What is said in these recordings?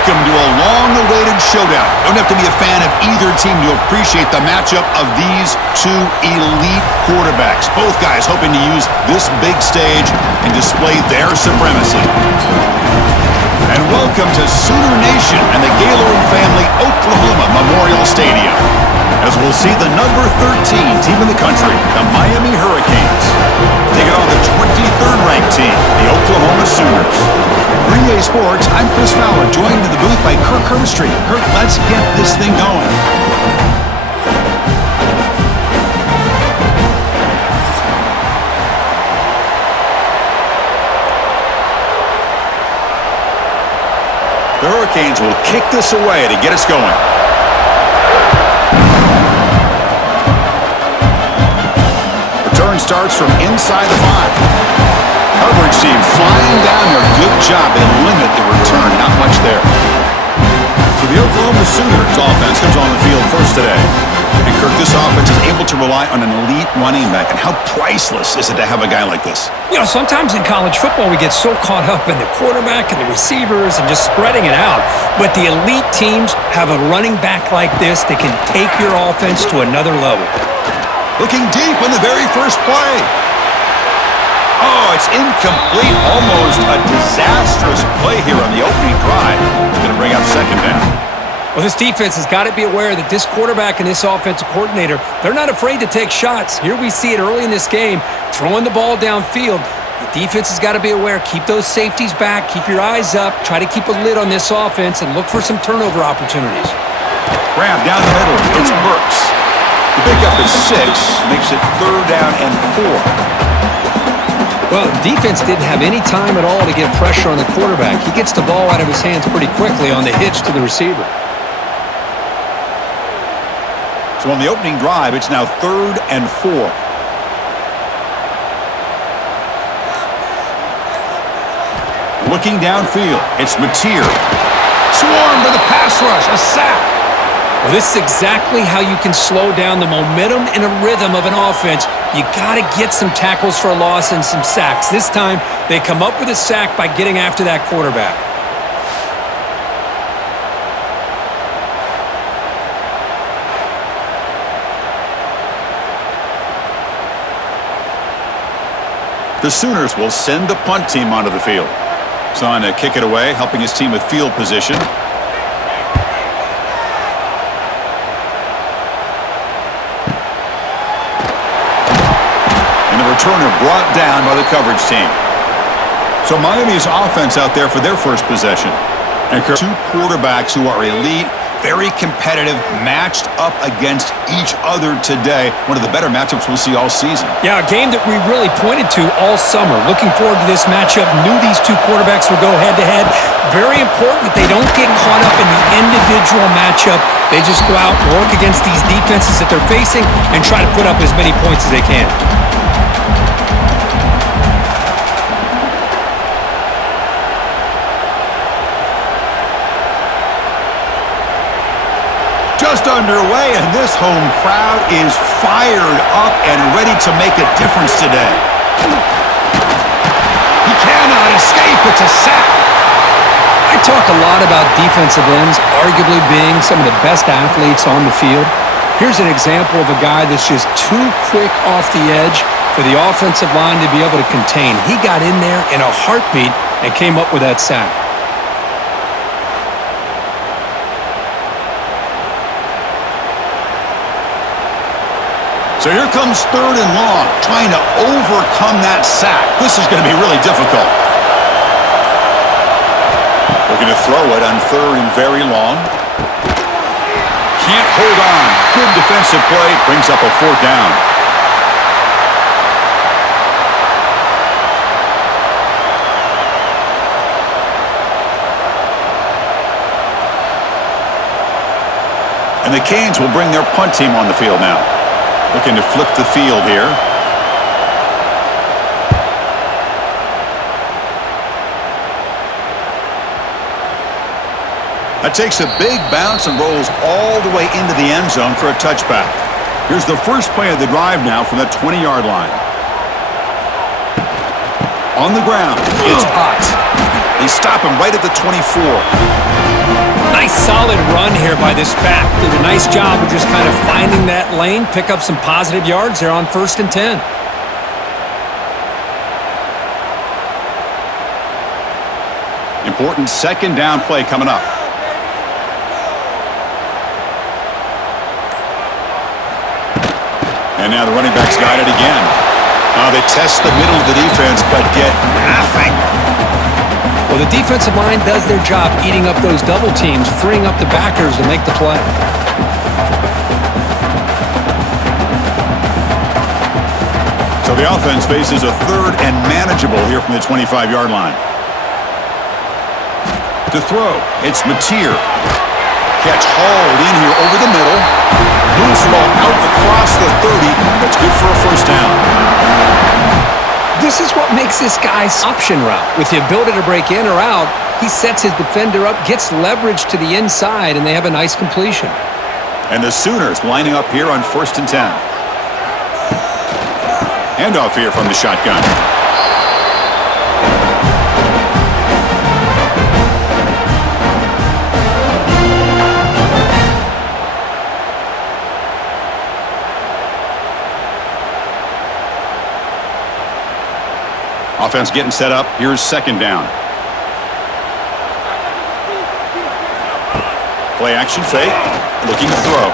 Welcome to a long-awaited showdown. Don't have to be a fan of either team to appreciate the matchup of these two elite quarterbacks. Both guys hoping to use this big stage and display their supremacy. And welcome to Sooner Nation and the Gaylord Family Oklahoma Memorial Stadium, as we'll see the number 13 team in the country, the Miami Hurricanes, taking on the 23rd ranked team, the Oklahoma Sooners. For EA Sports, I'm Chris Fowler, joined in the booth by Kirk Herbstreit. Kirk, let's get this thing going. The Hurricanes will kick this away to get us going. Return starts from inside the 5. Coverage team flying down there. Good job. They limit the return. Not much there. So the Oklahoma Sooners offense comes on the field first today. And Kirk, this offense is able to rely on an elite running back. And how priceless is it to have a guy like this? You know, sometimes in college football we get so caught up in the quarterback and the receivers and just spreading it out. But the elite teams have a running back like this that can take your offense to another level. Looking deep in the very first play. Oh, it's incomplete. Almost a disastrous play here on the opening drive. It's going to bring up second down. Well, this defense has got to be aware that this quarterback and this offensive coordinator, they're not afraid to take shots. Here we see it early in this game, throwing the ball downfield. The defense has got to be aware. Keep those safeties back. Keep your eyes up. Try to keep a lid on this offense and look for some turnover opportunities. Grab down the middle. It's Burks. The pickup is 6. Makes it 3rd down and 4. Well, defense didn't have any time at all to get pressure on the quarterback. He gets the ball out of his hands pretty quickly on the hitch to the receiver. So on the opening drive, it's now 3rd and 4. Looking downfield, it's Mateer. Swarm to the pass rush, a sack. Well, this is exactly how you can slow down the momentum and a rhythm of an offense. You got to get some tackles for a loss and some sacks. This time, they come up with a sack by getting after that quarterback. The Sooners will send the punt team onto the field. Son to kick it away, helping his team with field position. Returner brought down by the coverage team. So Miami's offense out there for their first possession. And two quarterbacks who are elite, very competitive, matched up against each other today. One of the better matchups we'll see all season. Yeah, a game that we really pointed to all summer. Looking forward to this matchup. Knew these two quarterbacks would go head-to-head. Very important that they don't get caught up in the individual matchup. They just go out and work against these defenses that they're facing and try to put up as many points as they can. Just underway, and this home crowd is fired up and ready to make a difference today. He cannot escape. It's a sack. I talk a lot about defensive ends arguably being some of the best athletes on the field. Here's an example of a guy that's just too quick off the edge for the offensive line to be able to contain. He got in there in a heartbeat and came up with that sack. So here comes 3rd and long, trying to overcome that sack. This is going to be really difficult. Looking to throw it on 3rd and very long. Can't hold on. Good defensive play. Brings up a 4th down. And the Canes will bring their punt team on the field now. Looking to flip the field here. That takes a big bounce and rolls all the way into the end zone for a touchback. Here's the first play of the drive now from the 20-yard line. On the ground, it's hot. They stop him right at the 24. Nice solid run here by this back. Did a nice job of just kind of finding that lane, pick up some positive yards there on 1st and 10. Important 2nd down play coming up. And now the running back's got it again. They test the middle of the defense, but get nothing. Well, the defensive line does their job eating up those double teams, freeing up the backers to make the play. So the offense faces a 3rd and manageable here from the 25-yard line. To throw, it's Mateer. Catch hauled in here over the middle. Moves the ball out across the 30. That's good for a 1st down. This is what makes this guy's option route. With the ability to break in or out, he sets his defender up, gets leverage to the inside, and they have a nice completion. And the Sooners lining up here on 1st and 10. Handoff here from the shotgun. Offense getting set up. Here's 2nd down. Play action fake. Looking to throw.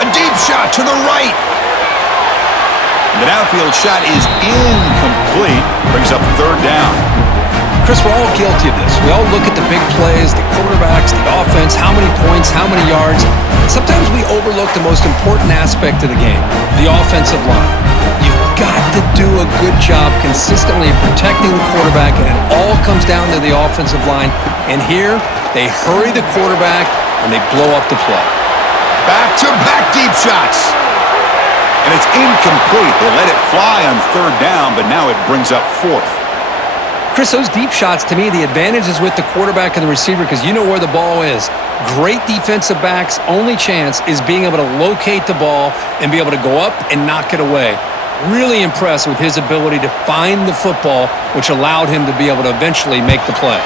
A deep shot to the right. The downfield shot is incomplete. Brings up 3rd down. Chris, we're all guilty of this. We all look at the big plays, the quarterbacks, the offense, how many points, how many yards. Sometimes we overlook the most important aspect of the game, the offensive line. You've got to do a good job consistently protecting the quarterback, and it all comes down to the offensive line. And here, they hurry the quarterback, and they blow up the play. Back-to-back deep shots. And it's incomplete. They let it fly on 3rd down, but now it brings up 4th. Chris, those deep shots, to me, the advantage is with the quarterback and the receiver because you know where the ball is. Great defensive backs' only chance is being able to locate the ball and be able to go up and knock it away. Really impressed with his ability to find the football, which allowed him to be able to eventually make the play.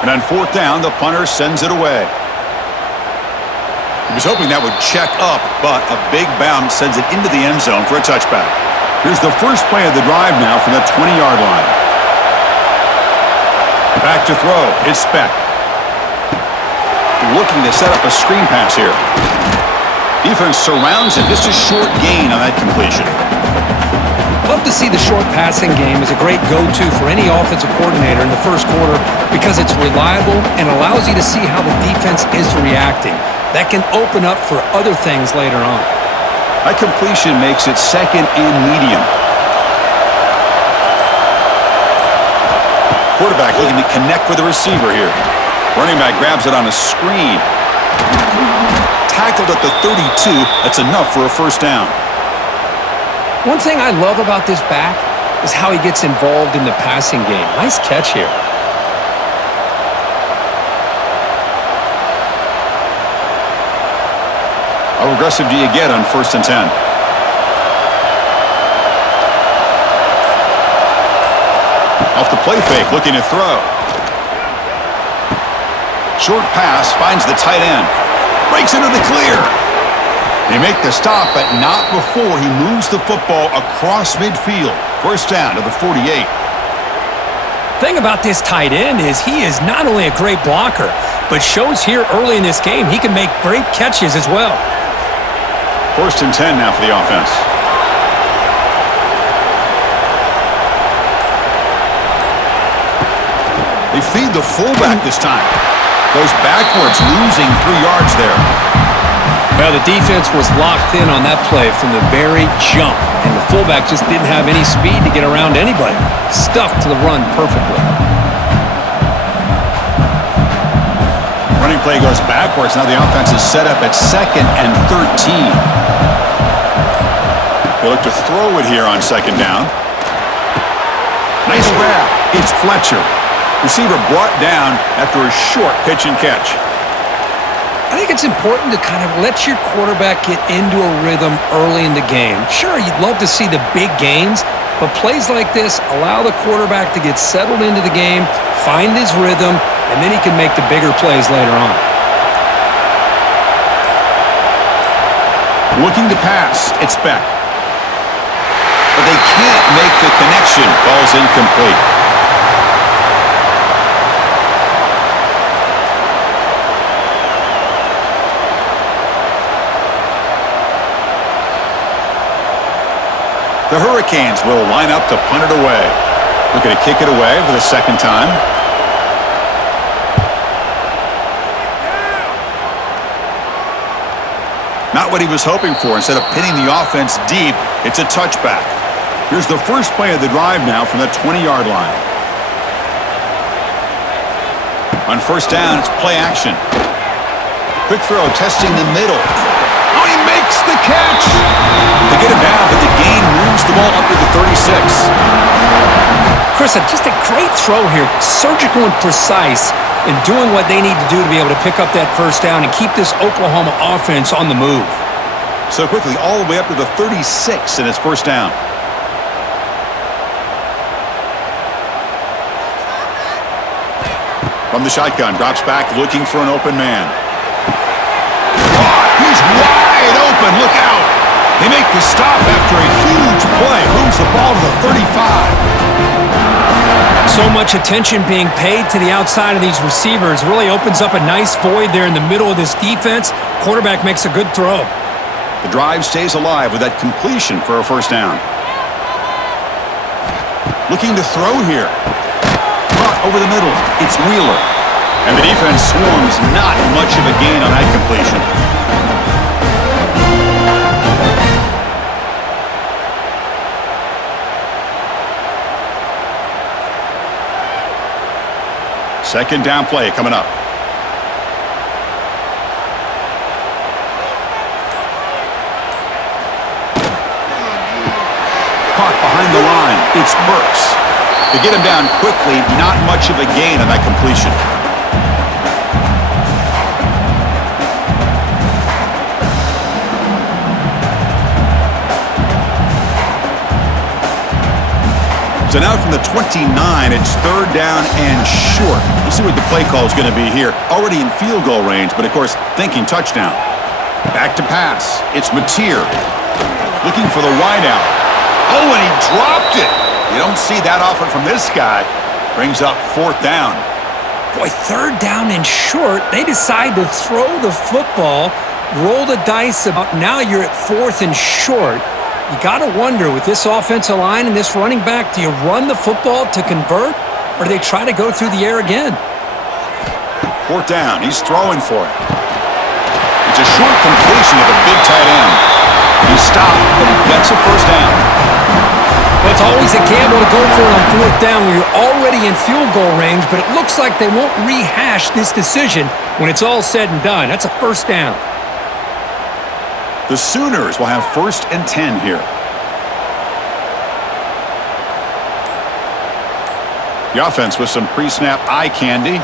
And on 4th down, the punter sends it away. He was hoping that would check up, but a big bounce sends it into the end zone for a touchback. Here's the first play of the drive now from the 20-yard line. Back to throw. It's Speck. Looking to set up a screen pass here. Defense surrounds him. Just a short gain on that completion. Love to see the short passing game as a great go-to for any offensive coordinator in the 1st quarter because it's reliable and allows you to see how the defense is reacting. That can open up for other things later on. That completion makes it 2nd and medium. Quarterback looking to connect with the receiver here. Running back grabs it on a screen. Tackled at the 32. That's enough for a 1st down. One thing I love about this back is how he gets involved in the passing game. Nice catch here. How aggressive do you get on 1st and 10? Off the play fake, looking to throw. Short pass, finds the tight end. Breaks into the clear. They make the stop, but not before he moves the football across midfield. 1st down to the 48. Thing about this tight end is he is not only a great blocker, but shows here early in this game he can make great catches as well. 1st and 10 now for the offense. They feed the fullback this time. Goes backwards, losing 3 yards there. Well, the defense was locked in on that play from the very jump, and the fullback just didn't have any speed to get around anybody. Stuffed to the run perfectly. Running play goes backwards. Now the offense is set up at 2nd and 13. They look to throw it here on 2nd down. Nice grab. It's Fletcher. Receiver brought down after a short pitch and catch. I think it's important to kind of let your quarterback get into a rhythm early in the game. Sure, you'd love to see the big gains, but plays like this allow the quarterback to get settled into the game, find his rhythm, and then he can make the bigger plays later on. Looking to pass. It's Beck. But they can't make the connection. Falls incomplete. The Hurricanes will line up to punt it away. Looking to kick it away for the second time. Not what he was hoping for. Instead of pinning the offense deep, it's a touchback. Here's the first play of the drive now from the 20-yard line. On first down, it's play action. Quick throw, testing the middle. Oh, he makes the catch! They get him down, but the gain moves the ball up to the 36. Chris, just a great throw here. Surgical and precise in doing what they need to do to be able to pick up that first down and keep this Oklahoma offense on the move. So quickly, all the way up to the 36 in his first down. From the shotgun, drops back, looking for an open man. He's wide open. Look out. They make the stop after a huge play. Moves the ball to the 35. So much attention being paid to the outside of these receivers. Really opens up a nice void there in the middle of this defense. Quarterback makes a good throw. The drive stays alive with that completion for a first down. Looking to throw here. Caught over the middle. It's Wheeler. And the defense swarms. Not much of a gain on that completion. Second down play coming up. Caught behind the line. It's Burks. To get him down quickly, not much of a gain on that completion. So now from the 29, it's third down and short. We'll see what the play call is going to be here. Already in field goal range, but of course, thinking touchdown. Back to pass. It's Mateer. Looking for the wideout. Oh, and he dropped it. You don't see that often from this guy. Brings up fourth down. Boy, third down and short. They decide to throw the football, roll the dice about. Now you're at fourth and short. You got to wonder, with this offensive line and this running back, do you run the football to convert, or do they try to go through the air again? Fourth down. He's throwing for it. It's a short completion of a big tight end. He stopped, but he gets a first down. Well, it's always a gamble to go for it on fourth down when you're already in field goal range, but it looks like they won't rehash this decision when it's all said and done. That's a first down. The Sooners will have first and 10 here. The offense with some pre-snap eye candy.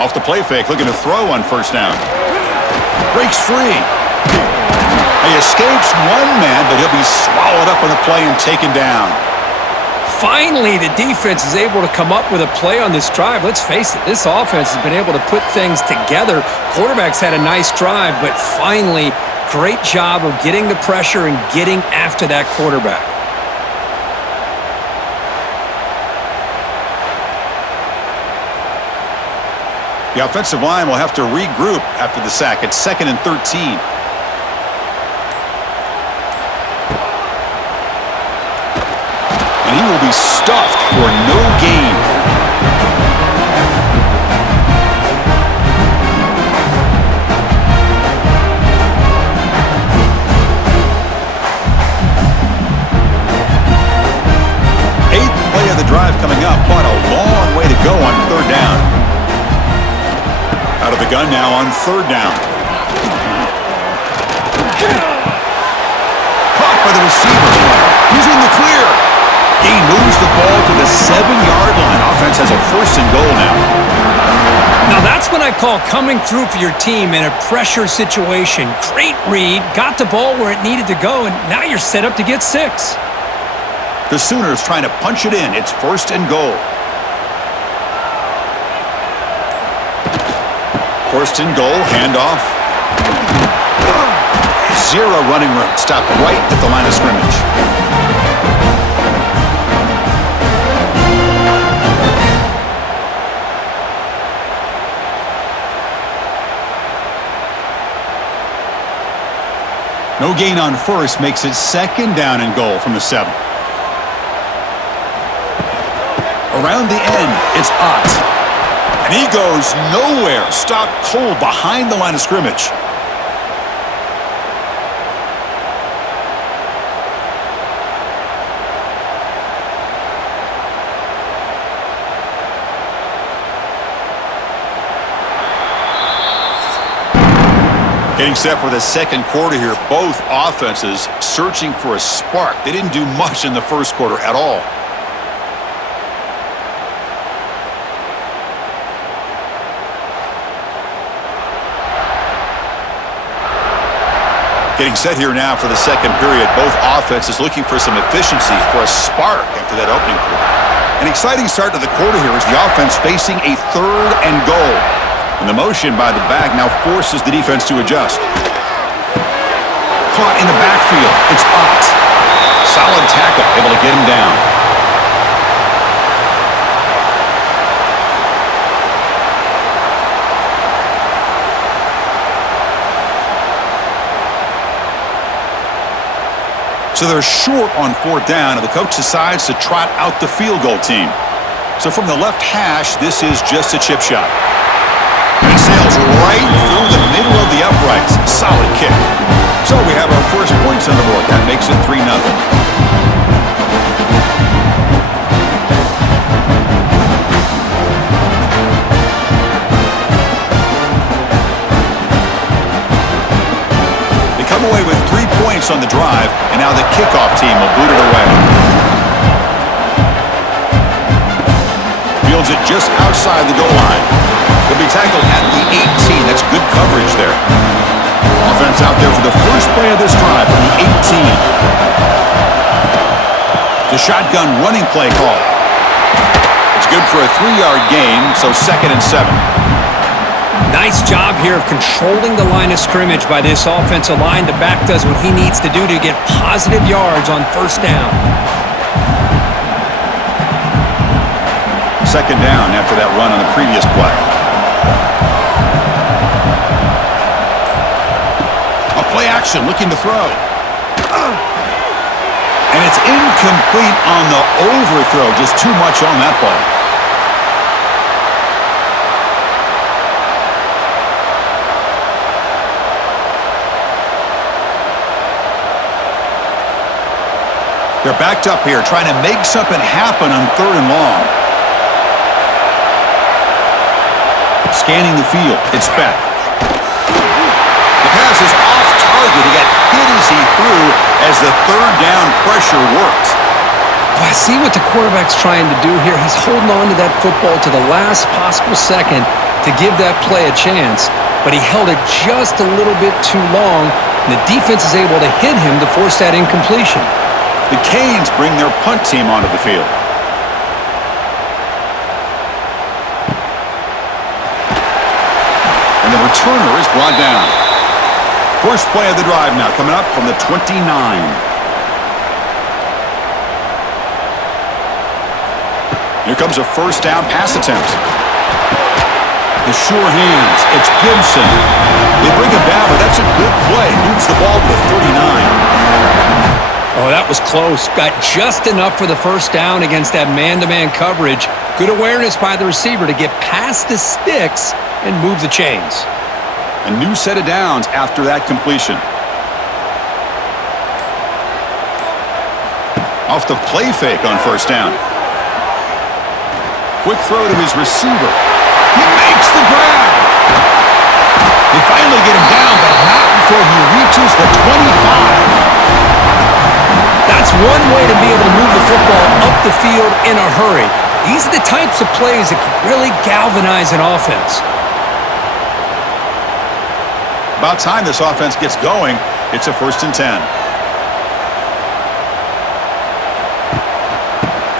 Off the play fake, looking to throw on first down. Breaks free. He escapes one man, but he'll be swallowed up on the play and taken down. Finally, the defense is able to come up with a play on this drive. Let's face it, this offense has been able to put things together. Quarterback's had a nice drive, but finally, great job of getting the pressure and getting after that quarterback. The offensive line will have to regroup after the sack. It's 2nd and 13. And he will be stuffed for no gain. Eighth play of the drive coming up, but a long way to go on third down. Out of the gun now on third down. Caught by the receiver. He's in the clear. He moves the ball to the 7-yard line. Offense has a first and goal now. Now that's what I call coming through for your team in a pressure situation. Great read, got the ball where it needed to go, and now you're set up to get 6. The Sooners trying to punch it in. It's first and goal. First and goal, handoff. Zero running room. Stopped right at the line of scrimmage. No gain on first makes it second down and goal from the 7. Around the end, it's Ott. And he goes nowhere. Stopped cold behind the line of scrimmage. Getting set for the second quarter here. Both offenses searching for a spark. They didn't do much in the first quarter at all. Getting set here now for the second period. Both offenses looking for some efficiency, for a spark after that opening quarter. An exciting start to the quarter here as the offense facing a third and goal. And the motion by the back now forces the defense to adjust. Caught in the backfield. It's Ott. Solid tackle, able to get him down. So they're short on fourth down, and the coach decides to trot out the field goal team. So from the left hash, this is just a chip shot. He sails right through the middle of the uprights. Solid kick. So we have our first points on the board. That makes it 3-0. They come away with 3 points on the drive, and now the kickoff team will boot it away. Fields it just outside the goal line. He'll be tackled at the 18. That's good coverage there. Offense out there for the first play of this drive from the 18. The shotgun running play call. It's good for a 3-yard gain, so 2nd and 7. Nice job here of controlling the line of scrimmage by this offensive line. The back does what he needs to do to get positive yards on first down. Second down after that run on the previous play. A play action looking to throw. And it's incomplete on the overthrow. Just too much on that ball. They're backed up here, trying to make something happen on 3rd and long. Scanning the field, it's Beck. The pass is off target. He got hit as he threw as the 3rd down pressure worked. Well, I see what the quarterback's trying to do here. He's holding on to that football to the last possible second to give that play a chance. But he held it just a little bit too long, and the defense is able to hit him to force that incompletion. The Canes bring their punt team onto the field. And the returner is brought down. First play of the drive now coming up from the 29. Here comes a first down pass attempt. The sure hands. It's Gibson. They bring him down, but that's a good play. Moves the ball to the 39. Oh, that was close. Got just enough for the first down against that man-to-man coverage. Good awareness by the receiver to get past the sticks and move the chains. A new set of downs after that completion. Off the play fake on first down. Quick throw to his receiver. He makes the grab. They finally get him down, but not before he reaches the 25. That's one way to be able to move the football up the field in a hurry. These are the types of plays that can really galvanize an offense. About time this offense gets going. It's a 1st and 10.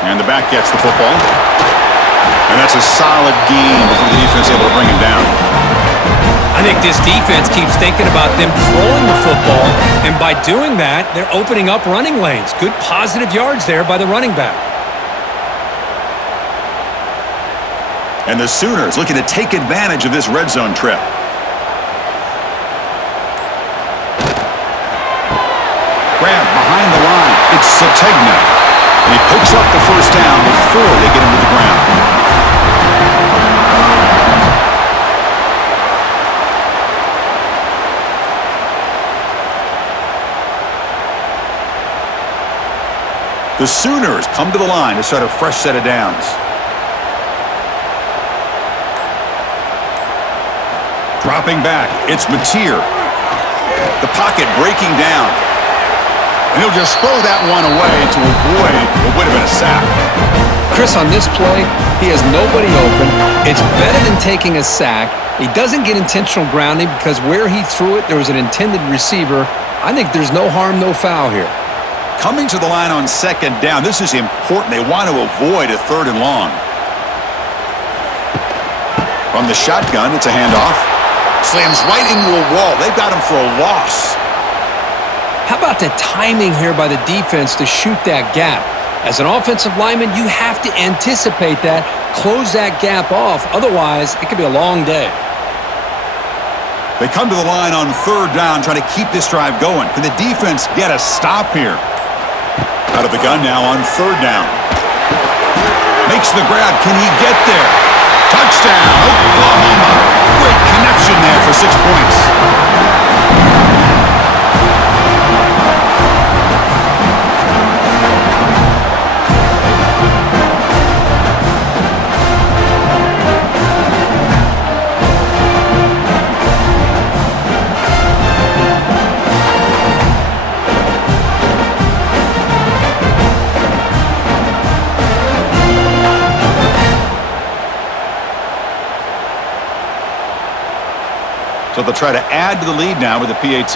And the back gets the football. And that's a solid gain before the defense able to bring him down. think this defense keeps thinking about them throwing the football, and by doing that, they're opening up running lanes. Good positive yards there by the running back. And the Sooners looking to take advantage of this red zone trip. Grab behind the line. It's Sategna. And he picks up the first down before they get him to the ground. The Sooners come to the line to start a fresh set of downs. Dropping back, it's Mateer. The pocket breaking down. And he'll just throw that one away to avoid what would have been a sack. Chris, on this play, he has nobody open. It's better than taking a sack. He doesn't get intentional grounding because where he threw it, there was an intended receiver. I think there's no harm, no foul here. Coming to the line on second down, this is important. They want to avoid a third and long. From the shotgun, it's a handoff. Slams right into a wall. They've got him for a loss. How about the timing here by the defense to shoot that gap? As an offensive lineman, you have to anticipate that, close that gap off. Otherwise, it could be a long day. They come to the line on third down, trying to keep this drive going. Can the defense get a stop here? Out of the gun now on third down. Makes the grab. Can he get there? Touchdown, Oklahoma. Great connection there for 6 points. So they'll try to add to the lead now with the PAT.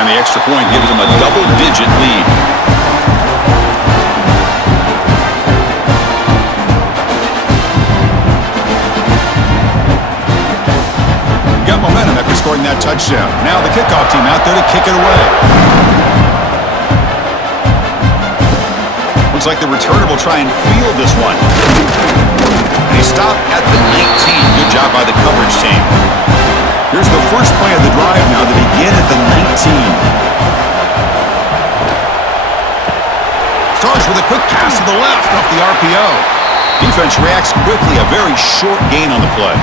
And the extra point gives them a double-digit lead. Got momentum after scoring that touchdown. Now the kickoff team out there to kick it away. Looks like the returner will try and field this one. They stop at the 19. Good job by the coverage team. Here's the first play of the drive now to begin at the 19. Starts with a quick pass to the left off the RPO. Defense reacts quickly. A very short gain on the play.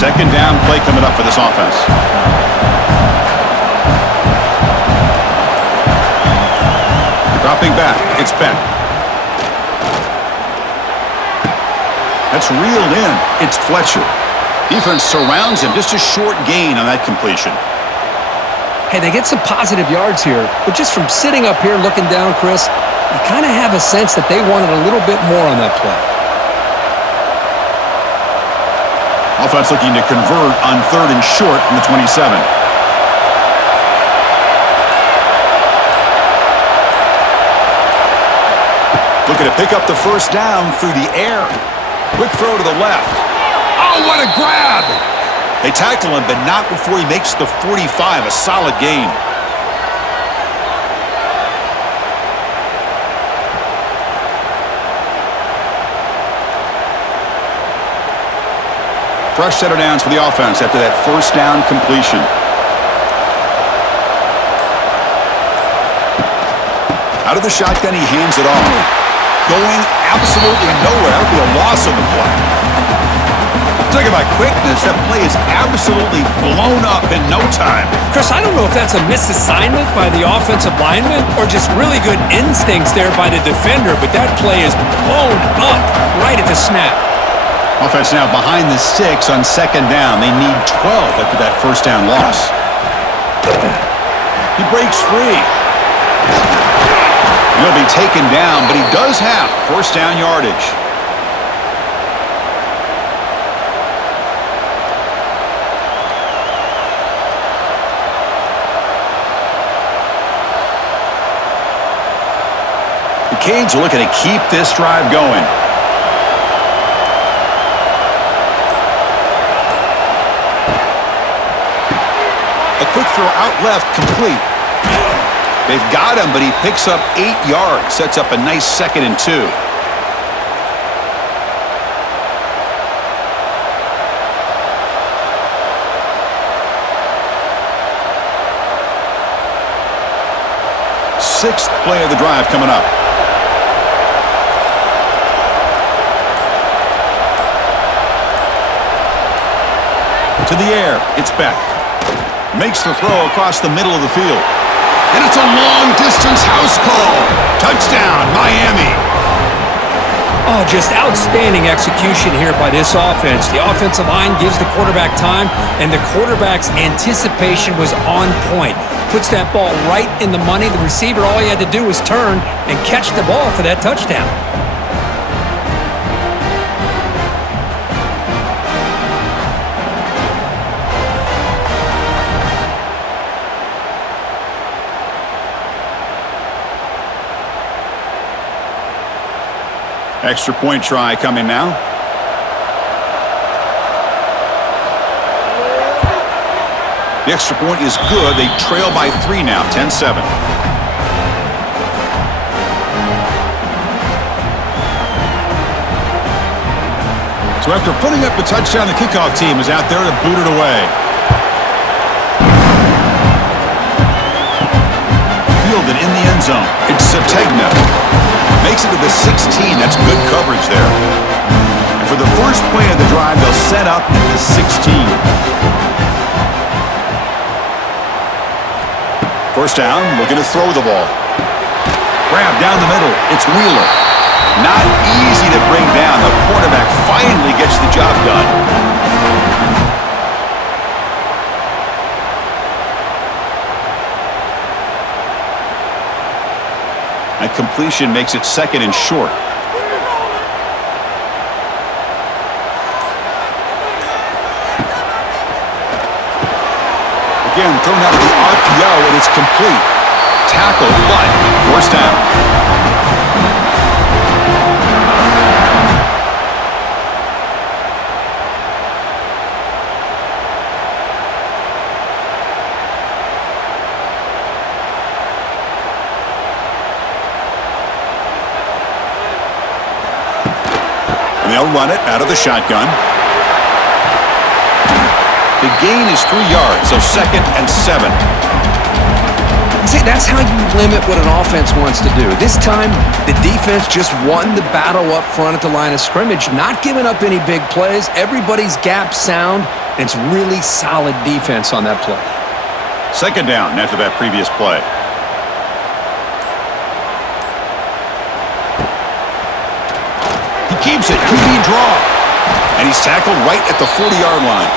Second down play coming up for this offense. Dropping back, it's Beck. That's reeled in, it's Fletcher. Defense surrounds him, just a short gain on that completion. Hey, they get some positive yards here, but just from sitting up here looking down, Chris, you kind of have a sense that they wanted a little bit more on that play. Offense looking to convert on third and short from the 27. Looking to pick up the first down through the air. Quick throw to the left. Oh, what a grab! They tackle him, but not before he makes the 45. A solid gain. Fresh set of downs for the offense after that first down completion. Out of the shotgun, he hands it off. Going absolutely nowhere. That would be a loss on the play. Talk about quickness. That play is absolutely blown up in no time. Chris, I don't know if that's a misassignment by the offensive lineman or just really good instincts there by the defender, but that play is blown up right at the snap. Offense now behind the 6 on second down. They need 12 after that first down loss. He breaks free. He'll be taken down, but he does have first down yardage. Canes are looking to keep this drive going. A quick throw out left, complete. They've got him, but he picks up 8 yards. Sets up a nice 2nd and 2. Sixth play of the drive coming up. To the air, it's Beck. Makes the throw across the middle of the field. And it's a long-distance house call. Touchdown, Miami. Oh, just outstanding execution here by this offense. The offensive line gives the quarterback time, and the quarterback's anticipation was on point. Puts that ball right in the money. The receiver, all he had to do was turn and catch the ball for that touchdown. Extra point try coming now. The extra point is good. They trail by 3 now, 10-7. So after putting up a touchdown, the kickoff team is out there to boot it away. Fielded in the end zone. It's Sategna. Makes it to the 16. That's good coverage there. And for the first play of the drive, they'll set up at the 16. First down, looking to throw the ball. Grab down the middle. It's Wheeler. Not easy to bring down. The quarterback finally gets the job done. That completion makes it 2nd and short. Again, thrown out of the RPO, and it's complete. Tackle, but first down. They'll run it out of the shotgun. The gain is 3 yards, so 2nd and 7. See, that's how you limit what an offense wants to do. This time, the defense just won the battle up front at the line of scrimmage, not giving up any big plays. Everybody's gap sound. It's really solid defense on that play. 2nd down after that previous play. Keeps it, QB draw. And he's tackled right at the 40-yard line.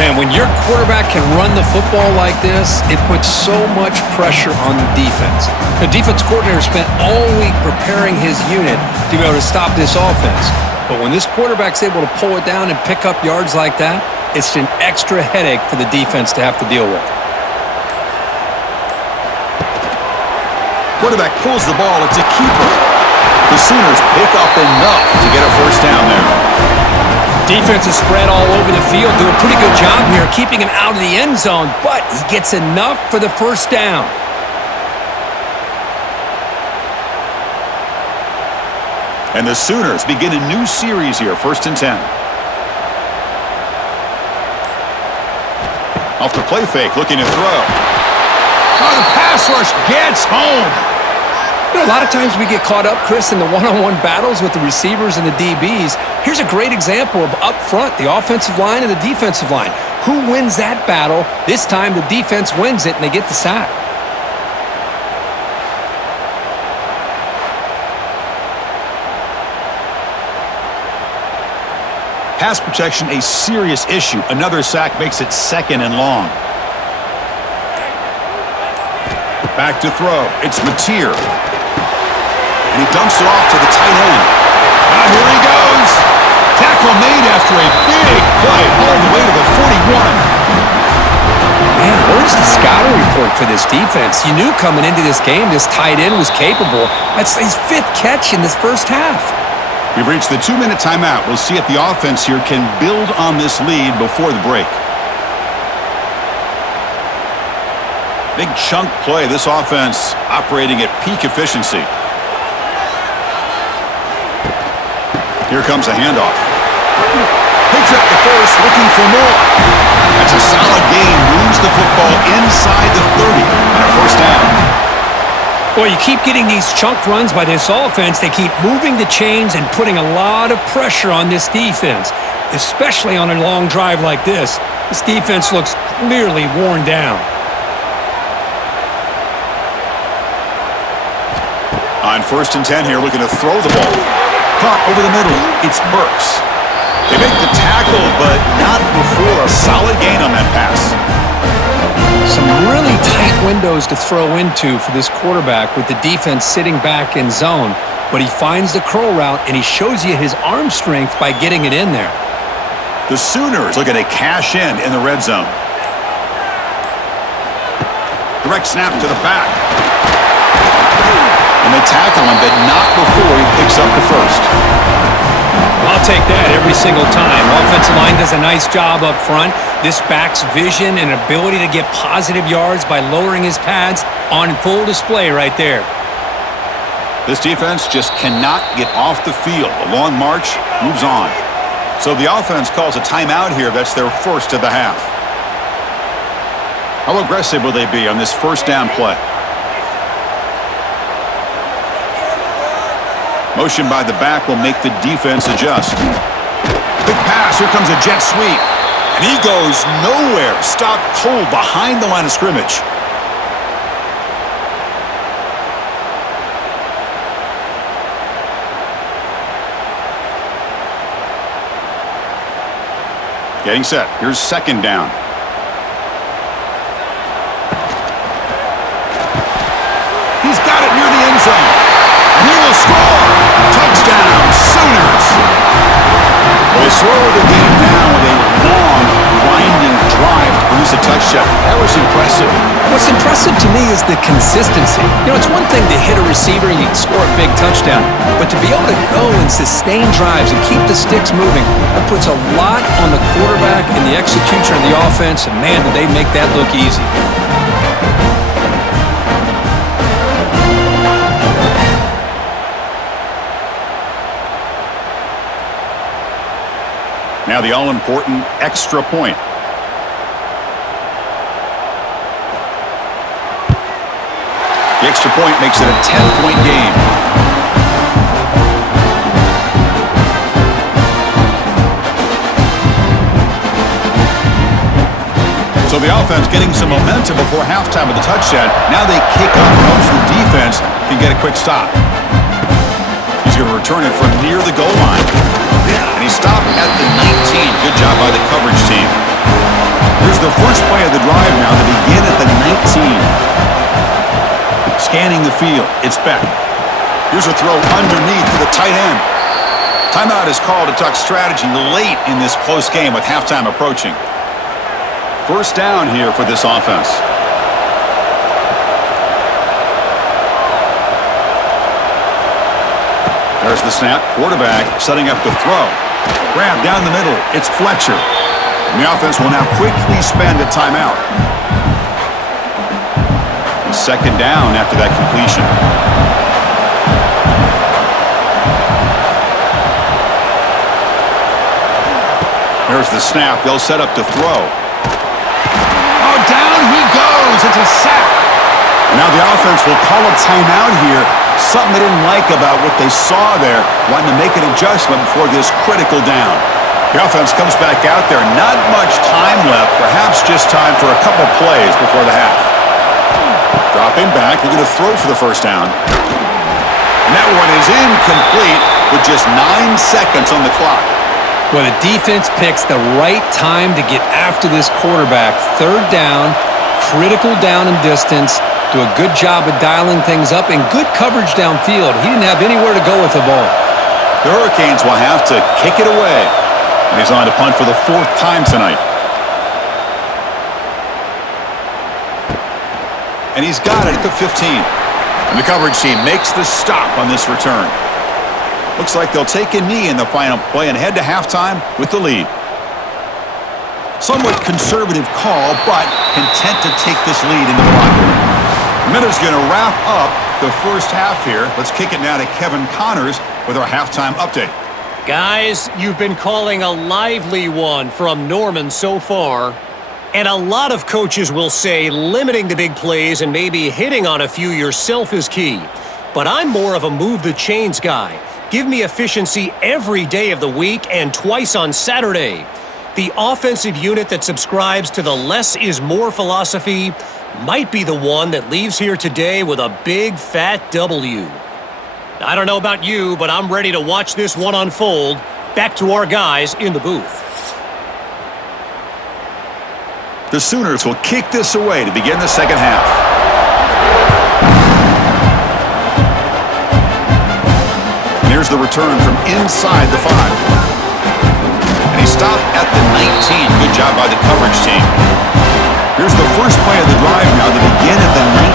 Man, when your quarterback can run the football like this, it puts so much pressure on the defense. The defense coordinator spent all week preparing his unit to be able to stop this offense. But when this quarterback's able to pull it down and pick up yards like that, it's an extra headache for the defense to have to deal with. Quarterback pulls the ball. It's a keeper. The Sooners pick up enough to get a first down there. Defense is spread all over the field. Do a pretty good job here keeping him out of the end zone, but he gets enough for the first down. And the Sooners begin a new series here, 1st and 10. Off the play fake, looking to throw. Oh, the pass rush gets home. You know, a lot of times we get caught up, Chris, in the one-on-one battles with the receivers and the DBs. Here's a great example of up front, the offensive line and the defensive line. Who wins that battle? This time the defense wins it and they get the sack. Pass protection, a serious issue. Another sack makes it 2nd and long. Back to throw. It's Mateer. And he dumps it off to the tight end. Now here he goes. Tackle made after a big play all the way to the 41. Man, where's the scouting report for this defense. You knew coming into this game this tight end was capable. That's his 5th catch in this first half. We've reached the 2-minute timeout. We'll see if the offense here can build on this lead before the break. Big chunk play. This offense operating at peak efficiency. Here comes a handoff. Picks up the first, looking for more. That's a solid gain. Moves the football inside the 30 and a first down. Well, you keep getting these chunk runs by this offense. They keep moving the chains and putting a lot of pressure on this defense, especially on a long drive like this. This defense looks clearly worn down. On 1st and 10 here, looking to throw the ball. Caught over the middle. It's Burks. They make the tackle, but not before a solid gain on that pass. Some really tight windows to throw into for this quarterback with the defense sitting back in zone. But he finds the curl route, and he shows you his arm strength by getting it in there. The Sooners looking to cash in the red zone. Direct snap to the back. And they tackle him, but not before he picks up the first. I'll take that every single time. Offensive line does a nice job up front. This back's vision and ability to get positive yards by lowering his pads on full display right there. This defense just cannot get off the field. The long march moves on. So the offense calls a timeout here. That's their first of the half. How aggressive will they be on this first down play? Motion by the back will make the defense adjust. Big pass. Here comes a jet sweep. And he goes nowhere. Stopped cold behind the line of scrimmage. Getting set. Here's 2nd down. He's got it near the end zone. And he will score. Touchdown, Sooners. They slow the game down with a long, winding drive to produce a touchdown. That was impressive. What's impressive to me is the consistency. You know, it's one thing to hit a receiver and you can score a big touchdown, but to be able to go and sustain drives and keep the sticks moving, that puts a lot on the quarterback and the execution of the offense, and man, did they make that look easy. Now the all-important extra point. The extra point makes it a 10-point game. So the offense getting some momentum before halftime with the touchdown. Now they kick off and hopes the defense can get a quick stop. He's going to return it from near the goal line. And he stopped at the 19. Good job by the coverage team. Here's the first play of the drive now to begin at the 19. Scanning the field. It's Beck. Here's a throw underneath to the tight end. Timeout is called to talk strategy late in this close game with halftime approaching. First down here for this offense. There's the snap. Quarterback setting up the throw. Grab down the middle. It's Fletcher. And the offense will now quickly spend a timeout. Second down after that completion. There's the snap. They'll set up the throw. Oh, down he goes. It's a sack. Now the offense will call a timeout here. Something they didn't like about what they saw there, wanting to make an adjustment before this critical down. The offense comes back out there. Not much time left, perhaps just time for a couple plays before the half. Dropping back, looking to throw for the first down. And that one is incomplete with just 9 seconds on the clock. Well, the defense picks the right time to get after this quarterback. 3rd down, critical down and distance. Do a good job of dialing things up and good coverage downfield. He didn't have anywhere to go with the ball. The Hurricanes will have to kick it away. And he's on to punt for the 4th time tonight. And he's got it at the 15. And the coverage team makes the stop on this return. Looks like they'll take a knee in the final play and head to halftime with the lead. Somewhat conservative call, but content to take this lead into the locker room. The Minute's going to wrap up the first half here. Let's kick it now to Kevin Connors with our halftime update. Guys, you've been calling a lively one from Norman so far. And a lot of coaches will say limiting the big plays and maybe hitting on a few yourself is key. But I'm more of a move the chains guy. Give me efficiency every day of the week and twice on Saturday. The offensive unit that subscribes to the less is more philosophy might be the one that leaves here today with a big fat W. I don't know about you, but I'm ready to watch this one unfold. Back to our guys in the booth. The Sooners will kick this away to begin the second half. And here's the return from inside the 5. And he stopped at the 19. Good job by the coverage team. Here's the first play of the drive now to begin at the 19.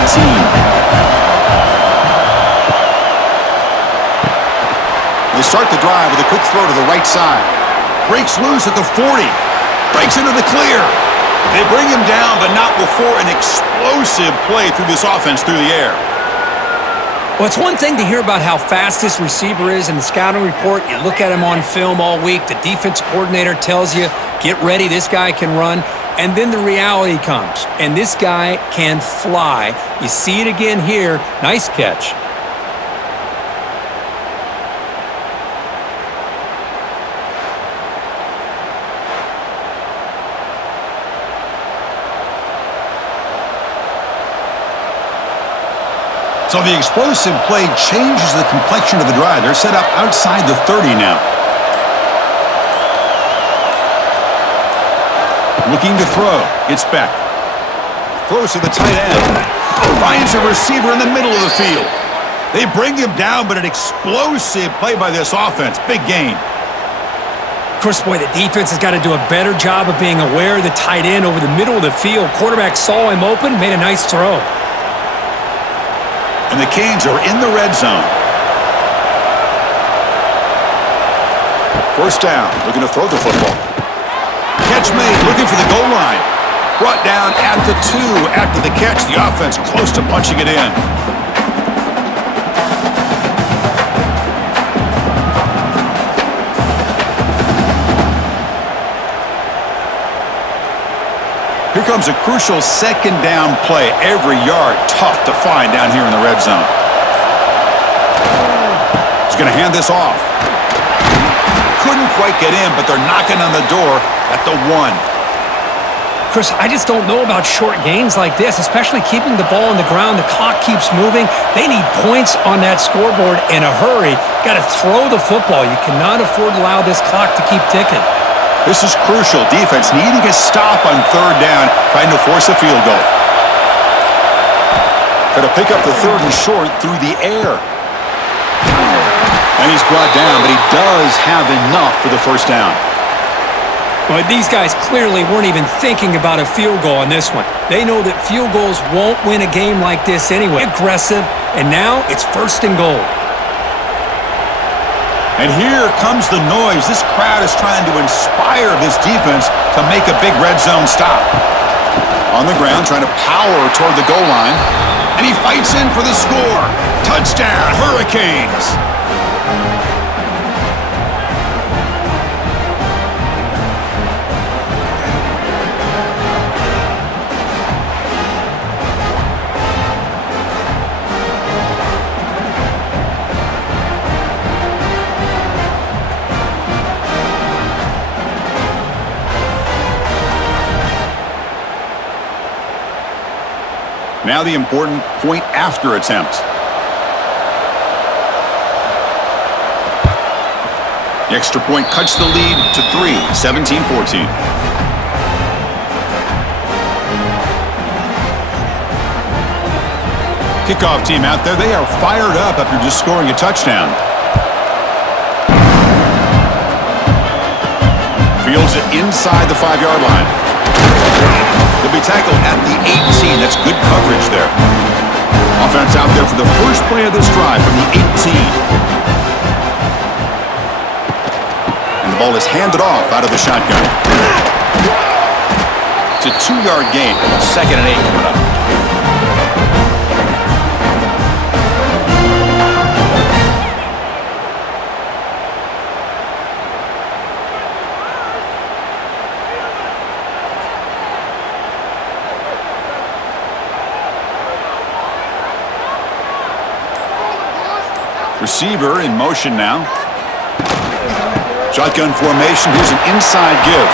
They start the drive with a quick throw to the right side. Breaks loose at the 40. Breaks into the clear. They bring him down, but not before an explosive play through this offense through the air. Well, it's one thing to hear about how fast this receiver is in the scouting report. You look at him on film all week. The defense coordinator tells you, get ready, this guy can run. And then the reality comes, and this guy can fly. You see it again here. Nice catch. So the explosive play changes the complexion of the drive. They're set up outside the 30 now. Looking to throw. It's Beck. Throws to the tight end. Finds a receiver in the middle of the field. They bring him down, but an explosive play by this offense. Big gain. Of course, boy, the defense has got to do a better job of being aware of the tight end over the middle of the field. Quarterback saw him open, made a nice throw. And the Canes are in the red zone. First down, looking to throw the football. Catch made, looking for the goal line. Brought down at the 2 after the catch. The offense close to punching it in. Here comes a crucial second down play. Every yard tough to find down here in the red zone. He's going to hand this off. Couldn't quite get in, but they're knocking on the door at the 1. Chris, I just don't know about short gains like this, especially keeping the ball on the ground. The clock keeps moving. They need points on that scoreboard in a hurry. Got to throw the football. You cannot afford to allow this clock to keep ticking. This is crucial. Defense needing a stop on third down, trying to force a field goal. Got to pick up the 3rd and short through the air. And he's brought down, but he does have enough for the first down. But these guys clearly weren't even thinking about a field goal on this one. They know that field goals won't win a game like this anyway. Aggressive, and now it's 1st and goal. And here comes the noise. This crowd is trying to inspire this defense to make a big red zone stop. On the ground, trying to power toward the goal line. And he fights in for the score. Touchdown, Hurricanes. Now the important point after attempt. The extra point cuts the lead to 3, 17-14. Kickoff team out there, they are fired up after just scoring a touchdown. Fields it inside the 5-yard line. He'll be tackled at the 18. That's good coverage there. Offense out there for the first play of this drive from the 18. And the ball is handed off out of the shotgun. It's a 2-yard gain. 2nd and 8 coming up. Receiver in motion now. Shotgun formation. Here's an inside give.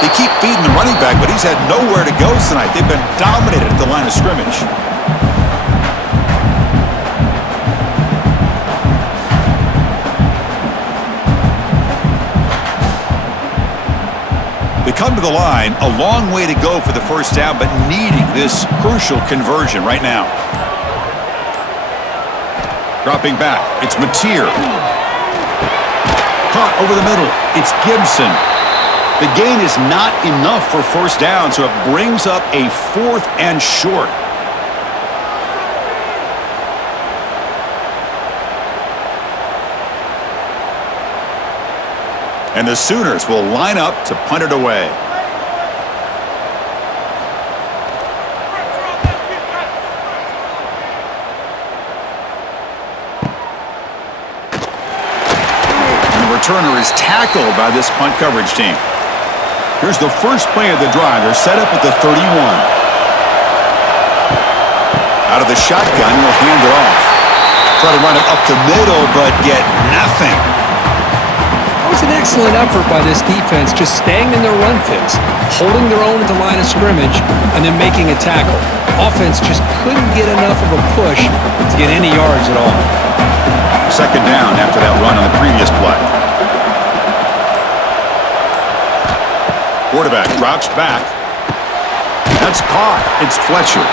They keep feeding the running back, but he's had nowhere to go tonight. They've been dominated at the line of scrimmage. They come to the line, a long way to go for the first down, but needing this crucial conversion right now. Dropping back, it's Mateer. Caught over the middle, it's Gibson. The gain is not enough for first down, so it brings up a 4th and short. And the Sooners will line up to punt it away. Returner is tackled by this punt coverage team. Here's the first play of the drive. They're set up at the 31. Out of the shotgun, he'll hand it off. Try to run it up the middle, but get nothing. That was an excellent effort by this defense, just staying in their run fits, holding their own at the line of scrimmage, and then making a tackle. Offense just couldn't get enough of a push to get any yards at all. 2nd down after that run on the previous play. Quarterback drops back. That's caught. It's Fletcher.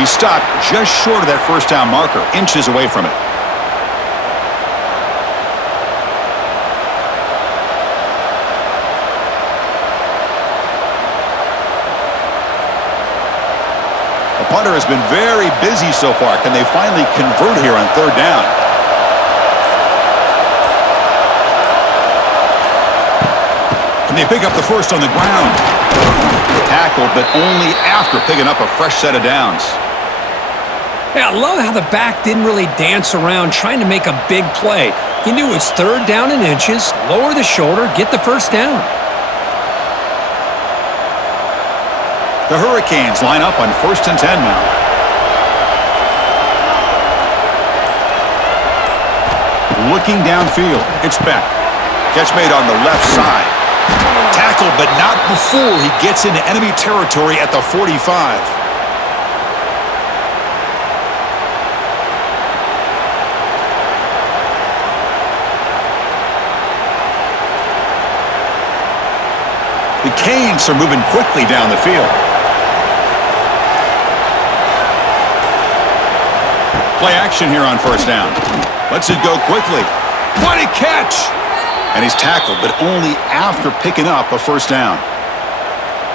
He stopped just short of that first down marker, inches away from it. The punter has been very busy so far. Can they finally convert here on 3rd down? They pick up the first on the ground. Tackled, but only after picking up a fresh set of downs. Yeah, I love how the back didn't really dance around trying to make a big play. He knew it's 3rd down and inches, lower the shoulder, get the first down. The Hurricanes line up on 1st and 10 now. Looking downfield, it's Beck. Catch made on the left side. Tackled, but not before he gets into enemy territory at the 45. The Canes are moving quickly down the field. Play action here on 1st down. Lets it go quickly. What a catch! And he's tackled, but only after picking up a first down.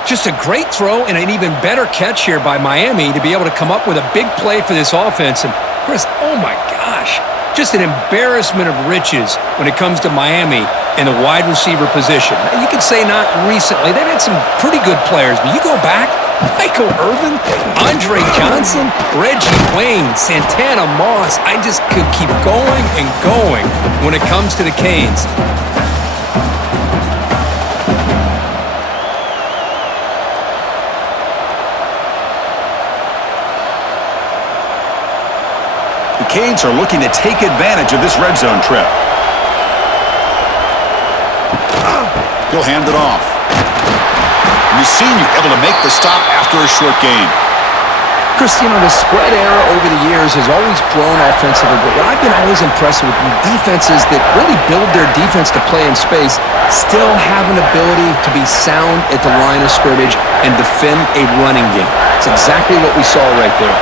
Just a great throw and an even better catch here by Miami to be able to come up with a big play for this offense. And Chris, oh my gosh, just an embarrassment of riches when it comes to Miami in the wide receiver position. Now, you could say not recently. They've had some pretty good players, but you go back, Michael Irvin, Andre Johnson, Reggie Wayne, Santana Moss. I just could keep going and going when it comes to the Canes. The Canes are looking to take advantage of this red zone trip. He'll hand it off. And the senior able to make the stop after a short gain. Chris, you know, the spread era over the years has always grown offensively, but what I've been always impressed with defenses that really build their defense to play in space still have an ability to be sound at the line of scrimmage and defend a running game. It's exactly what we saw right there.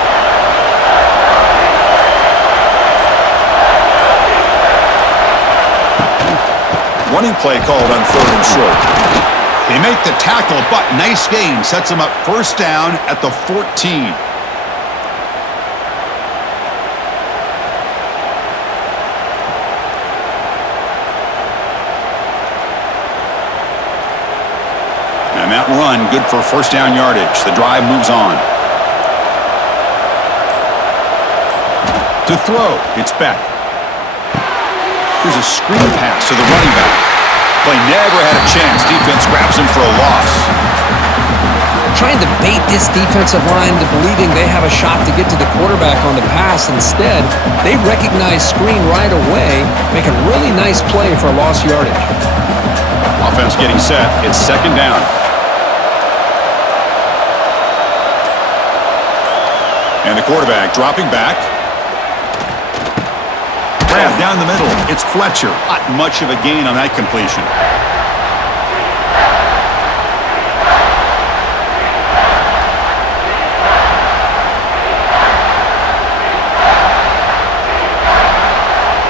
Running play called on 3rd and short. They make the tackle, but nice gain. Sets them up first down at the 14. And that run, good for first down yardage. The drive moves on. To throw, it's Beck. Here's a screen pass to the running back. Play never had a chance. Defense grabs him for a loss. Trying to bait this defensive line into believing they have a shot to get to the quarterback on the pass. Instead, they recognize screen right away, make a really nice play for lost yardage. Offense getting set. It's second down. And the quarterback dropping back. Grab down the middle. It's Fletcher. Not much of a gain on that completion.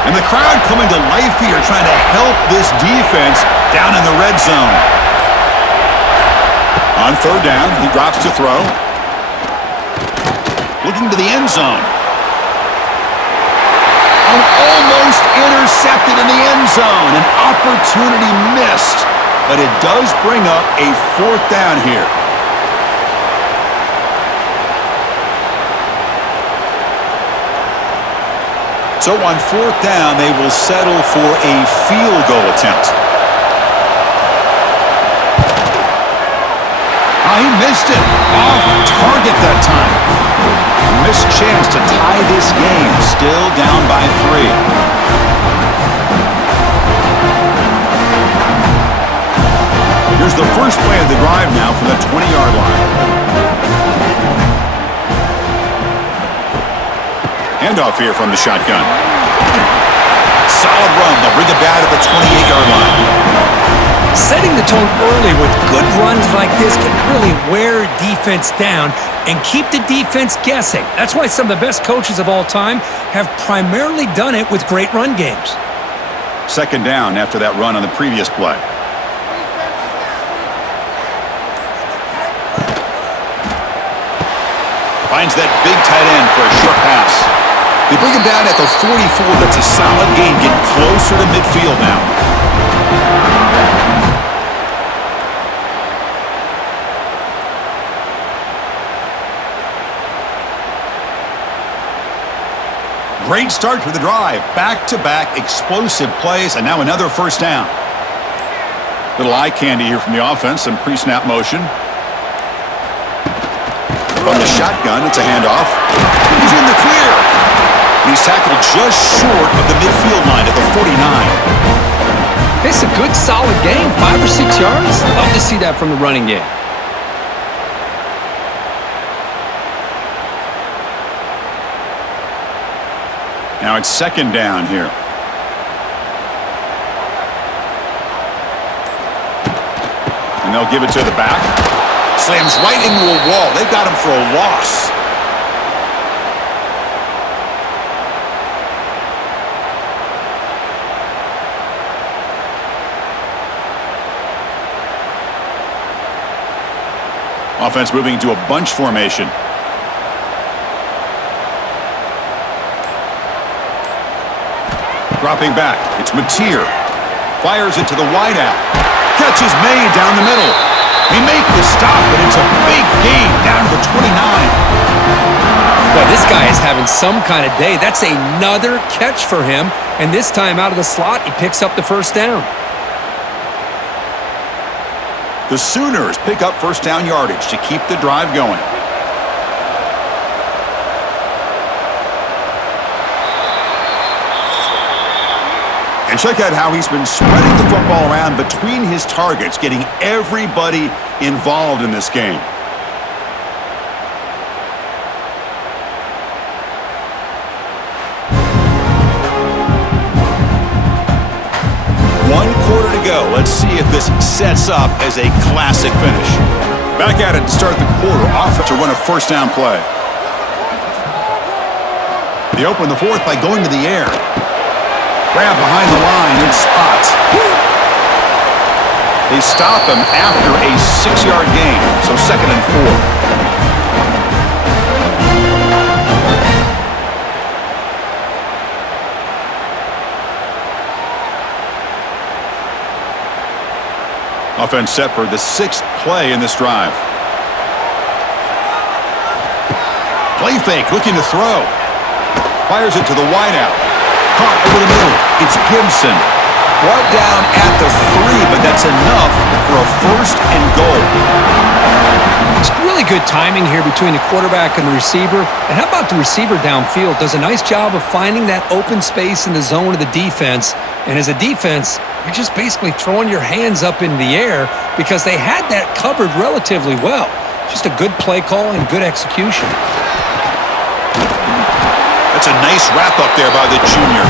And the crowd coming to life here, trying to help this defense down in the red zone. On third down, he drops to throw. Looking to the end zone. Almost intercepted in the end zone. An opportunity missed. But it does bring up a fourth down here. So on fourth down, they will settle for a field goal attempt. He missed it. Off target that time. Missed chance to tie this game. Still down by 3. Here's the first play of the drive now from the 20-yard line. Handoff here from the shotgun. Solid run. They'll bring it back at the 28-yard line. Setting the tone early with good runs like this can really wear defense down and keep the defense guessing. That's why some of the best coaches of all time have primarily done it with great run games. Second down after that run on the previous play. Finds that big tight end for a short pass. They bring him down at the 44. That's a solid gain. Getting closer to midfield now. Great start for the drive. Back-to-back explosive plays, and now another first down. Little eye candy here from the offense. Some pre-snap motion. From the shotgun, it's a handoff. He's in the clear. He's tackled just short of the midfield line at the 49. It's a good, solid game. 5 or 6 yards. Love to see that from the running game. Now it's second down here. And they'll give it to the back. Slams right into a wall. They've got him for a loss. Offense moving to a bunch formation. Dropping back, it's Mateer. Fires it to the wideout. Catch is made down the middle. They make the stop, but it's a big gain down to the 29. Well, this guy is having some kind of day. That's another catch for him. And this time out of the slot, he picks up the first down. The Sooners pick up first down yardage to keep the drive going. And check out how he's been spreading the football around between his targets, getting everybody involved in this game. One quarter to go. Let's see if this sets up as a classic finish. Back at it to start the quarter. Offense to run a first down play. They open the fourth by going to the air. Grab behind the line in spot. They stop him after a 6-yard gain, so 2nd and 4. Offense set for the 6th play in this drive. Play fake, looking to throw. Fires it to the wideout. Caught over the middle. It's Gibson. Brought down at the 3, but that's enough for a 1st and goal. It's really good timing here between the quarterback and the receiver. And how about the receiver downfield? Does a nice job of finding that open space in the zone of the defense. And as a defense, you're just basically throwing your hands up in the air because they had that covered relatively well. Just a good play call and good execution. That's a nice wrap up there by the junior.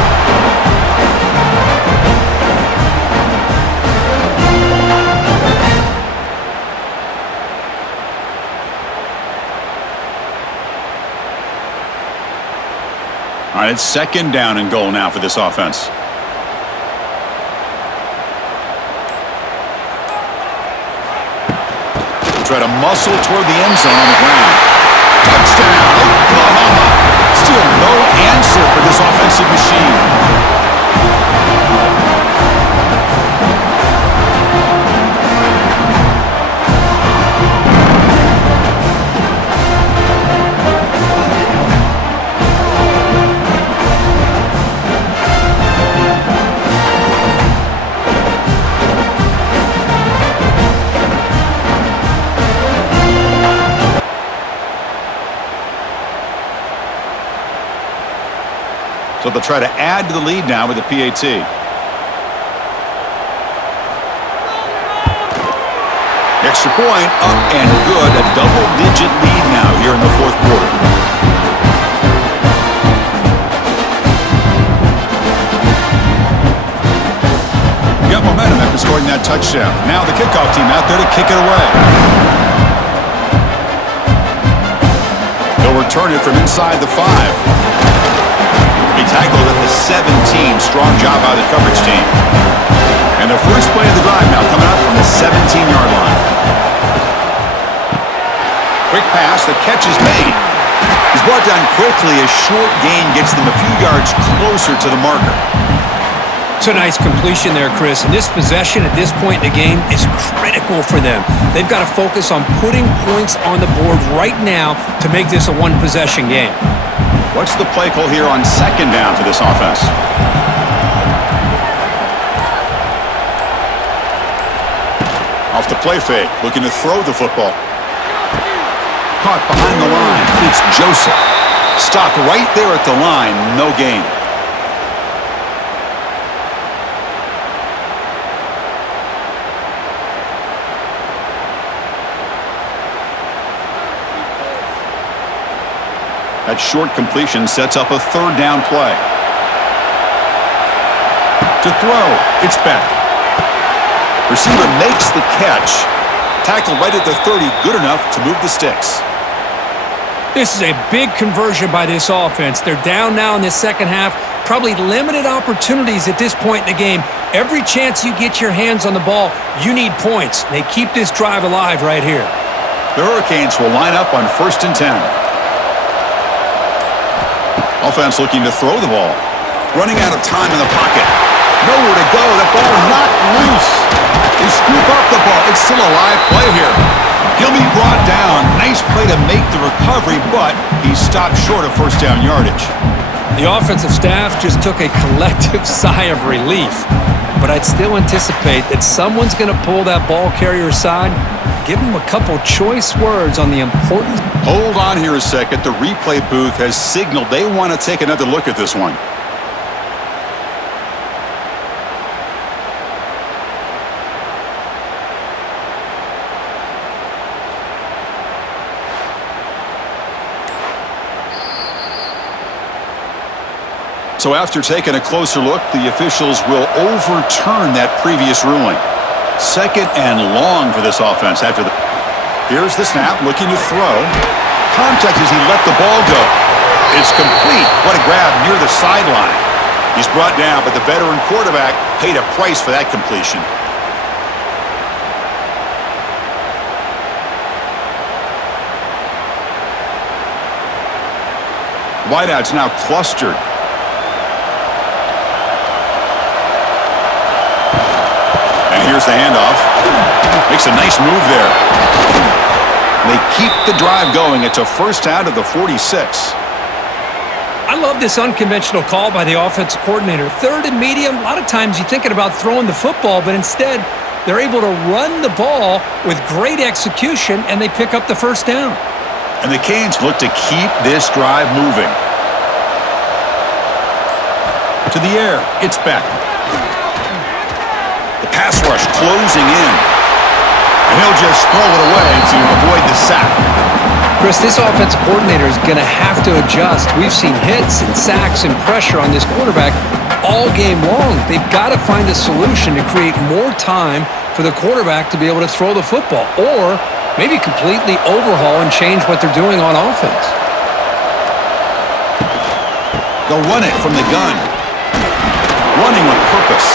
All right, it's 2nd down and goal now for this offense. Try to muscle toward the end zone on the ground. Touchdown, Oklahoma. Still no answer for this offensive machine. So they'll try to add to the lead now with the PAT. Extra point, up and good. A double-digit lead now here in the 4th quarter. Got momentum after scoring that touchdown. Now the kickoff team out there to kick it away. They'll return it from inside the 5. He tackled at the 17. Strong job by the coverage team. And the first play of the drive now coming up from the 17-yard line. Quick pass. The catch is made. He's brought down quickly. A short gain gets them a few yards closer to the marker. It's a nice completion there, Chris. And this possession at this point in the game is critical for them. They've got to focus on putting points on the board right now to make this a one-possession game. What's the play call here on 2nd down for this offense? Off the play fake, looking to throw the football. Caught behind the line. It's Joseph. Stopped right there at the line. No gain. That short completion sets up a 3rd down play. To throw, it's back. Receiver makes the catch. Tackled right at the 30, good enough to move the sticks. This is a big conversion by this offense. They're down now in the 2nd half. Probably limited opportunities at this point in the game. Every chance you get your hands on the ball, you need points. They keep this drive alive right here. The Hurricanes will line up on 1st and 10. Offense looking to throw the ball. Running out of time in the pocket. Nowhere to go. That ball knocked loose. They scoop up the ball. It's still a live play here. He'll be brought down. Nice play to make the recovery, but he stopped short of 1st down yardage. The offensive staff just took a collective sigh of relief. But I'd still anticipate that someone's going to pull that ball carrier aside, give him a couple choice words on the importance. Hold on here a second. The replay booth has signaled they want to take another look at this one. So after taking a closer look, the officials will overturn that previous ruling. 2nd and long for this offense after the... Here's the snap, looking to throw. Contact as he let the ball go. It's complete. What a grab near the sideline. He's brought down, but the veteran quarterback paid a price for that completion. Wideouts now clustered. And here's the handoff. Makes a nice move there. They keep the drive going. It's a first out of the 46. I love this unconventional call by the offensive coordinator. Third and medium, a lot of times you're thinking about throwing the football, but instead they're able to run the ball with great execution, and they pick up the first down. And the Canes look to keep this drive moving. To the air, it's Beck. The pass rush closing in. And he'll just throw it away to avoid the sack. Chris, this offensive coordinator is going to have to adjust. We've seen hits and sacks and pressure on this quarterback all game long. They've got to find a solution to create more time for the quarterback to be able to throw the football, or maybe completely overhaul and change what they're doing on offense. They'll run it from the gun. Running with purpose.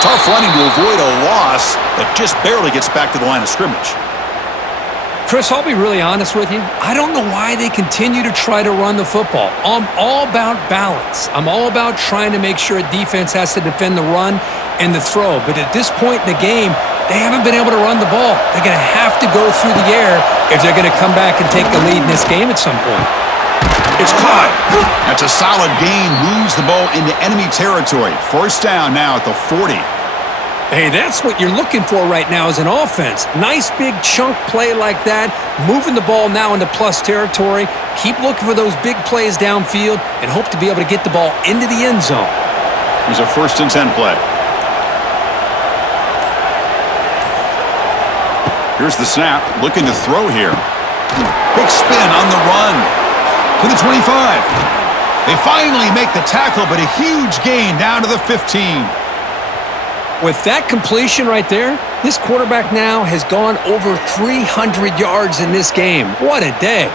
Tough running to avoid a loss, but just barely gets back to the line of scrimmage. Chris, I'll be really honest with you. I don't know why they continue to try to run the football. I'm all about balance. I'm all about trying to make sure a defense has to defend the run and the throw. But at this point in the game, they haven't been able to run the ball. They're going to have to go through the air if they're going to come back and take the lead in this game at some point. It's caught. That's a solid gain. Moves the ball into enemy territory. First down now at the 40. Hey, that's what you're looking for right now as an offense. Nice big chunk play like that, moving the ball now into plus territory. Keep looking for those big plays downfield and hope to be able to get the ball into the end zone. Here's a 1st and 10 play. Here's the snap, looking to throw here. Quick spin on the run to the 25. They finally make the tackle, but a huge gain down to the 15. With that completion right there, this quarterback now has gone over 300 yards in this game. What a day.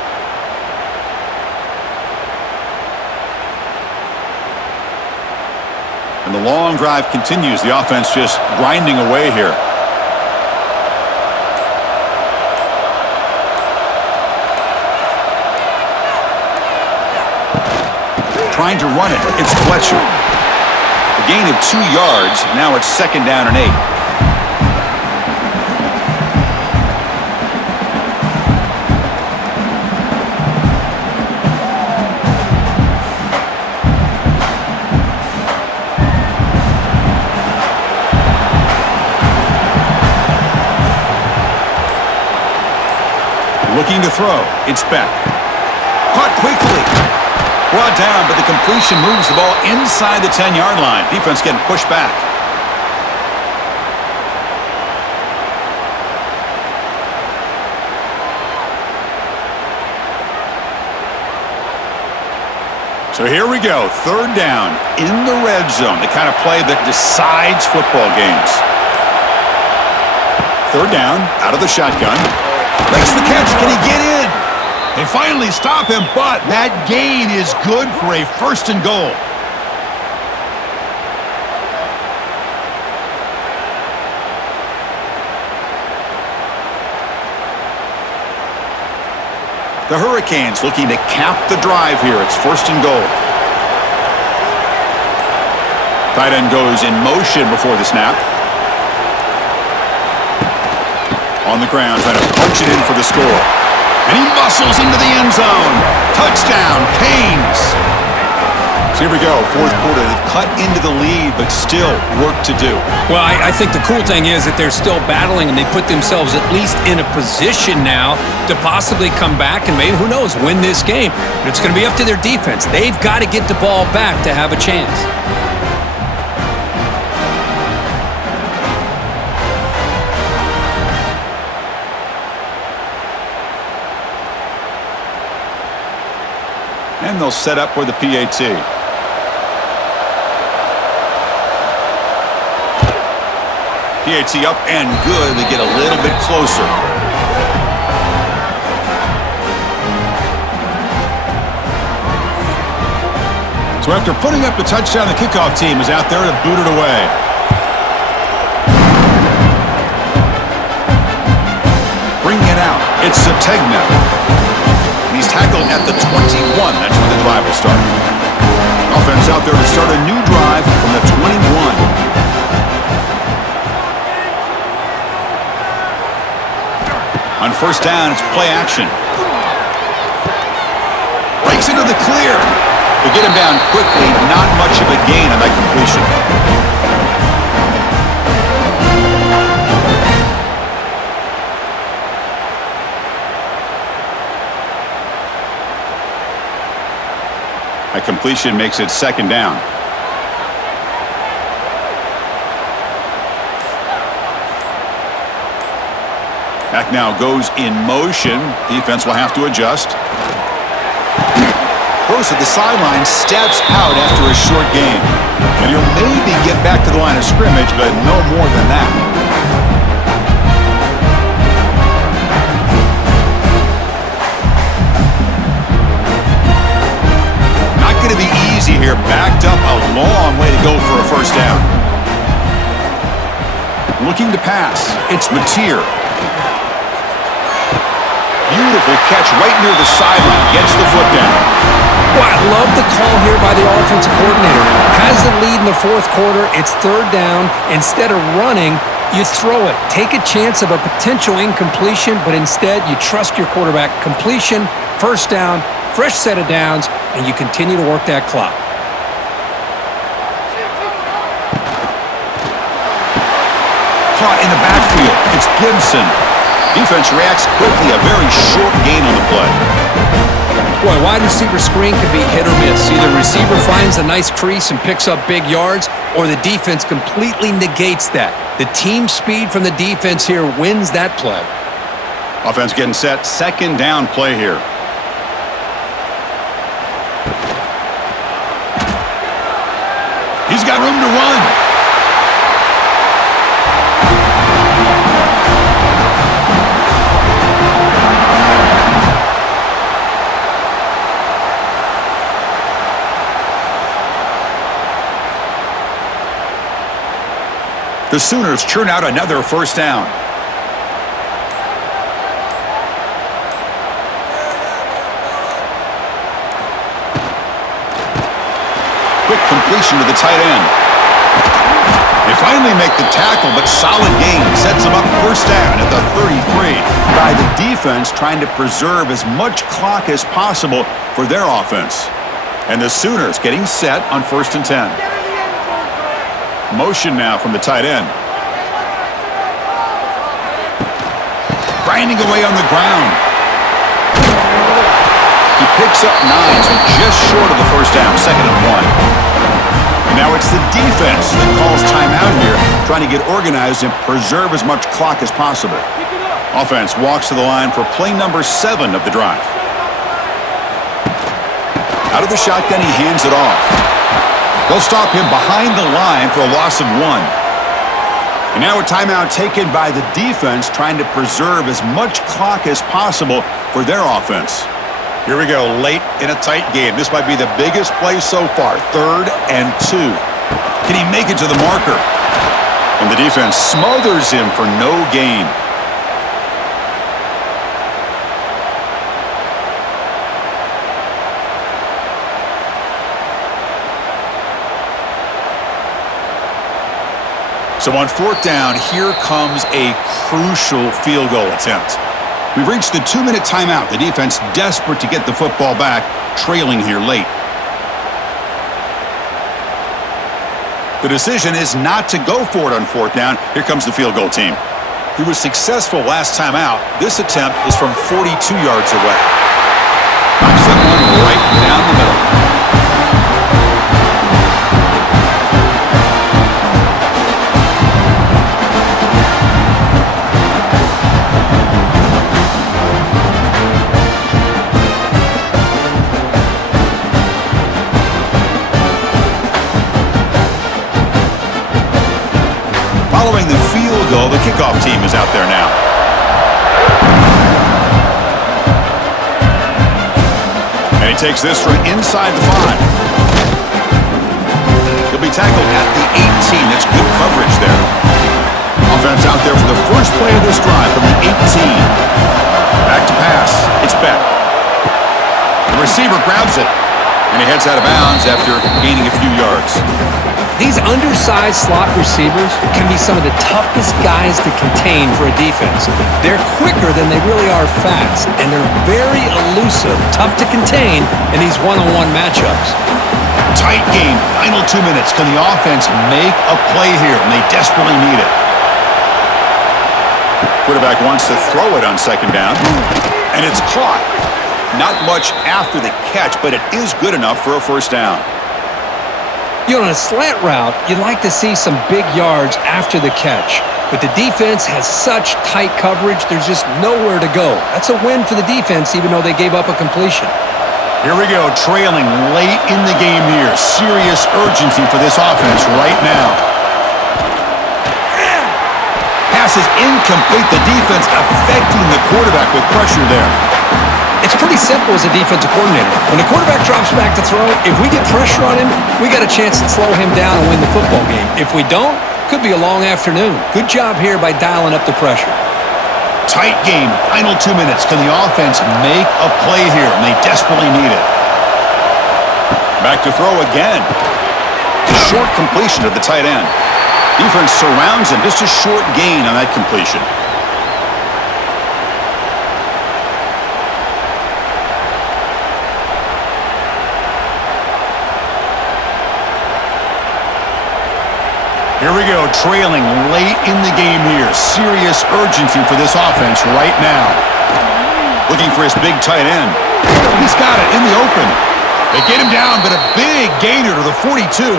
And the long drive continues. The offense just grinding away here. Trying to run it. It's Fletcher. A gain of 2 yards. Now it's 2nd down and 8. Looking to throw. It's Beck. Caught quickly. Brought down, but the completion moves the ball inside the 10-yard line. Defense getting pushed back. So here we go. 3rd down in the red zone. The kind of play that decides football games. 3rd down, out of the shotgun. Makes the catch. Can he get in? They finally stop him, but that gain is good for a 1st and goal. The Hurricanes looking to cap the drive here. It's 1st and goal. Tight end goes in motion before the snap. On the ground, trying to punch it in for the score. And he muscles into the end zone. Touchdown, Canes. So here we go, 4th quarter. They've cut into the lead, but still work to do. Well, I think the cool thing is that they're still battling, and they put themselves at least in a position now to possibly come back and maybe, who knows, win this game. But it's going to be up to their defense. They've got to get the ball back to have a chance. And they'll set up for the PAT. PAT up and good. They get a little bit closer. So after putting up the touchdown, the kickoff team is out there to boot it away. Bringing it out. It's Sategna. And he's tackled at the 21. That's where the drive will start. Offense out there to start a new drive from the 21. On first down, it's play action. Breaks into the clear. They get him down quickly. Not much of a gain on that completion. That completion makes it second down. Back now goes in motion. Defense will have to adjust. Goes to the sideline, steps out after a short gain. And he'll maybe get back to the line of scrimmage, but no more than that. Not going to be easy here. Backed up a long way to go for a first down. Looking to pass. It's Mateer. Beautiful catch right near the sideline. Gets the foot down. Well, I love the call here by the offensive coordinator. Has the lead in the fourth quarter. It's third down. Instead of running, you throw it. Take a chance of a potential incompletion, but instead you trust your quarterback. Completion, first down, fresh set of downs, and you continue to work that clock. Caught in the backfield. It's Gibson. Defense reacts quickly. A very short gain on the play. Boy, wide receiver screen can be hit or miss. Either receiver finds a nice crease and picks up big yards, or the defense completely negates that. The team speed from the defense here wins that play. Offense getting set. Second down play here. He's got room to run. The Sooners churn out another first down. Quick completion to the tight end. They finally make the tackle, but solid gain sets them up first down at the 33 by the defense trying to preserve as much clock as possible for their offense. And the Sooners getting set on first and 10. Motion now from the tight end. Grinding away on the ground. He picks up 9, so just short of the first down, second and 1. And now it's the defense that calls timeout here, trying to get organized and preserve as much clock as possible. Offense walks to the line for play number 7 of the drive. Out of the shotgun, he hands it off. They'll stop him behind the line for a loss of 1. And now a timeout taken by the defense trying to preserve as much clock as possible for their offense. Here we go, late in a tight game. This might be the biggest play so far, 3rd and 2. Can he make it to the marker? And the defense smothers him for no gain. So on fourth down, here comes a crucial field goal attempt. We've reached the 2-minute timeout. The defense desperate to get the football back, trailing here late. The decision is not to go for it on fourth down. Here comes the field goal team. He was successful last time out. This attempt is from 42 yards away. Knocks that one right down the middle. Following the field goal, the kickoff team is out there now. And he takes this from inside the 5. He'll be tackled at the 18. That's good coverage there. Offense out there for the first play of this drive from the 18. Back to pass. It's Beck. The receiver grabs it, and he heads out of bounds after gaining a few yards. These undersized slot receivers can be some of the toughest guys to contain for a defense. They're quicker than they really are fast, and they're very elusive, tough to contain in these one-on-one matchups. Tight game, final 2 minutes. Can the offense make a play here? And they desperately need it. Quarterback wants to throw it on second down, and it's caught. Not much after the catch, but it is good enough for a first down. You know, on a slant route, you'd like to see some big yards after the catch. But the defense has such tight coverage, there's just nowhere to go. That's a win for the defense, even though they gave up a completion. Here we go, trailing late in the game here. Serious urgency for this offense right now. Pass is incomplete. The defense affecting the quarterback with pressure there. It's pretty simple as a defensive coordinator. When the quarterback drops back to throw, if we get pressure on him, we got a chance to slow him down and win the football game. If we don't, could be a long afternoon. Good job here by dialing up the pressure. Tight game, final 2 minutes. Can the offense make a play here? And they desperately need it. Back to throw again. Short completion to the tight end. Defense surrounds him. Just a short gain on that completion. Here we go, trailing late in the game here. Serious urgency for this offense right now. Looking for his big tight end. He's got it in the open. They get him down, but a big gainer to the 42.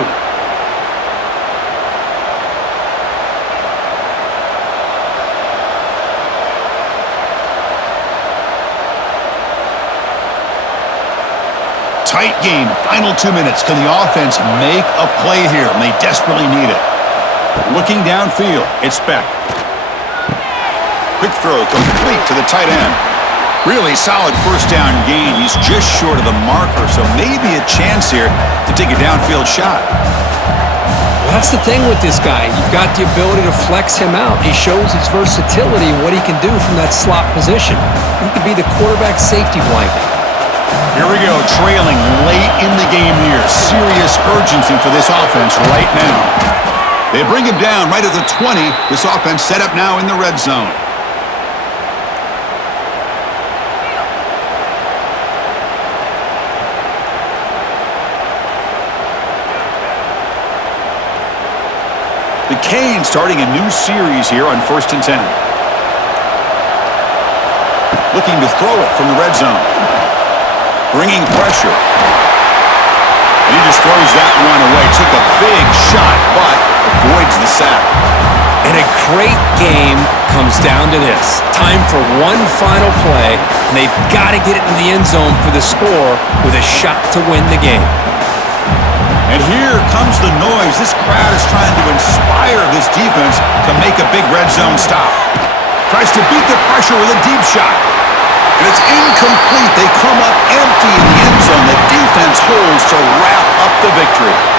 Tight game, final 2 minutes. Can the offense make a play here? And they desperately need it. Looking downfield, it's Beck. Quick throw, complete to the tight end. Really solid first down gain. He's just short of the marker, so maybe a chance here to take a downfield shot. Well, that's the thing with this guy. You've got the ability to flex him out. He shows his versatility and what he can do from that slot position. He could be the quarterback safety blanket. Here we go, trailing late in the game here. Serious urgency for this offense right now. They bring him down right at the 20. This offense set up now in the red zone. The Canes starting a new series here on 1st and 10. Looking to throw it from the red zone. Bringing pressure. And he just throws that one away. Took a big shot, but avoids the sack. And a great game comes down to this. Time for one final play, and they've got to get it in the end zone for the score with a shot to win the game. And here comes the noise. This crowd is trying to inspire this defense to make a big red zone stop. Tries to beat the pressure with a deep shot. And it's incomplete. They come up empty in the end zone. The defense holds to wrap up the victory.